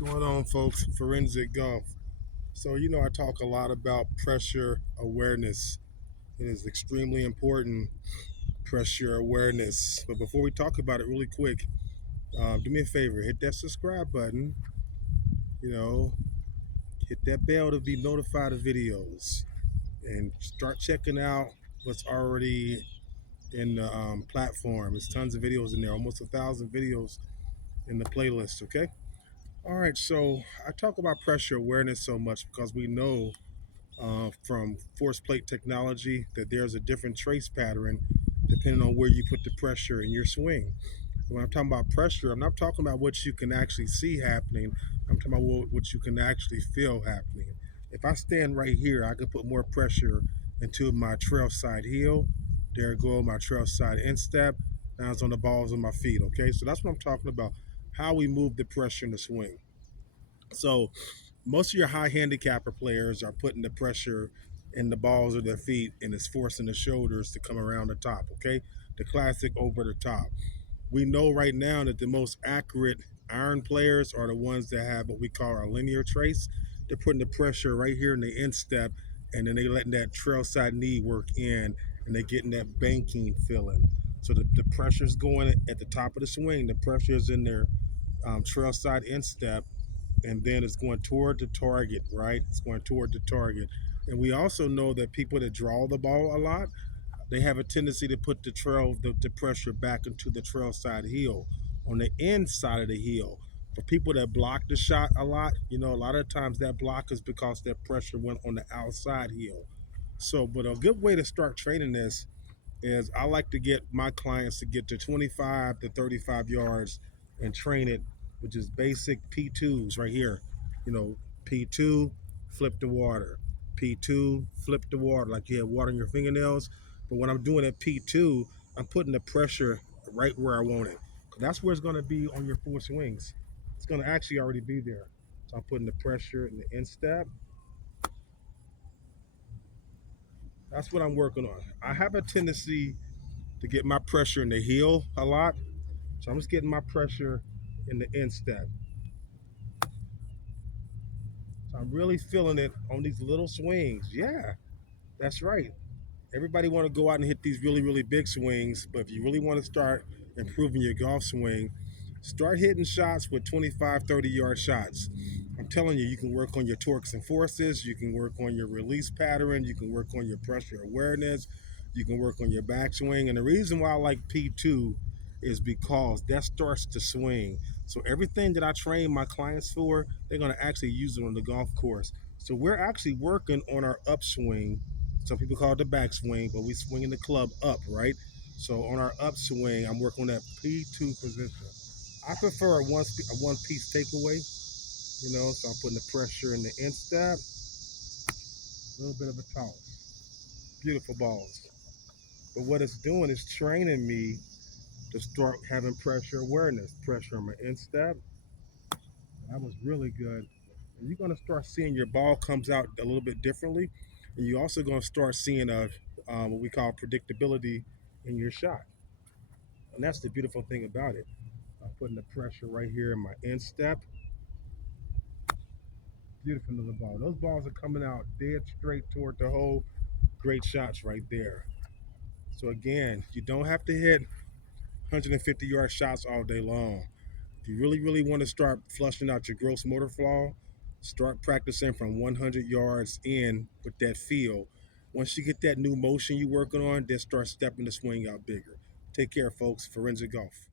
Going on, folks? Forensic Golf. So, I talk a lot about pressure awareness. It is extremely important, pressure awareness. But before we talk about it, really quick, do me a favor, hit that subscribe button, you know, hit that bell to be notified of videos, and start checking out what's already in the platform. There's tons of videos in there, almost 1,000 videos in the playlist, okay? All right, so I talk about pressure awareness so much because we know from force plate technology that there's a different trace pattern depending on where you put the pressure in your swing. When I'm talking about pressure, I'm not talking about what you can actually see happening. I'm talking about what you can actually feel happening. If I stand right here, I can put more pressure into my trail side heel. There go my trail side instep. Now it's on the balls of my feet. Okay, so that's what I'm talking about. How we move the pressure in the swing. So most of your high handicapper players are putting the pressure in the balls of their feet and it's forcing the shoulders to come around the top, okay? The classic over the top. We know right now that the most accurate iron players are the ones that have what we call our linear trace. They're putting the pressure right here in the instep and then they letting that trail side knee work in and they're getting that banking feeling. So the pressure's going at the top of the swing. The pressure is in their trail side instep and then it's going toward the target, right? It's going toward the target. And we also know that people that draw the ball a lot, they have a tendency to put the pressure back into the trail side heel on the inside of the heel. For people that block the shot a lot, a lot of times that block is because that pressure went on the outside heel. So, but a good way to start training this is I like to get my clients to get to 25 to 35 yards and train it, which is basic P2s right here. P2, flip the water. P2, flip the water, like you have water in your fingernails. But when I'm doing at P2, I'm putting the pressure right where I want it. That's where it's going to be on your full swings. It's going to actually already be there. So I'm putting the pressure in the instep. That's what I'm working on. I have a tendency to get my pressure in the heel a lot. So I'm just getting my pressure in the instep. So I'm really feeling it on these little swings. Yeah, that's right. Everybody want to go out and hit these really, really big swings, but if you really want to start improving your golf swing, start hitting shots with 25, 30-yard shots. I'm telling you, you can work on your torques and forces, you can work on your release pattern, you can work on your pressure awareness, you can work on your backswing. And the reason why I like P2 is because that starts to swing. So everything that I train my clients for, they're going to actually use it on the golf course. So we're actually working on our upswing. Some people call it the backswing, but we swinging the club up, right? So on our upswing, I'm working on that P2 position. I prefer a one piece takeaway, so I'm putting the pressure in the instep, a little bit of a toss. Beautiful balls. But what it's doing is training me to start having pressure awareness, pressure on my instep. That was really good. And you're going to start seeing your ball comes out a little bit differently. And you're also going to start seeing what we call predictability in your shot. And that's the beautiful thing about it. I'm putting the pressure right here in my instep. Beautiful little ball. Those balls are coming out dead straight toward the hole. Great shots right there. So again, you don't have to hit 150-yard shots all day long. If you really, really want to start flushing out your gross motor flaw, start practicing from 100 yards in with that feel. Once you get that new motion you're working on, then start stepping the swing out bigger. Take care, folks. Forensic Golf.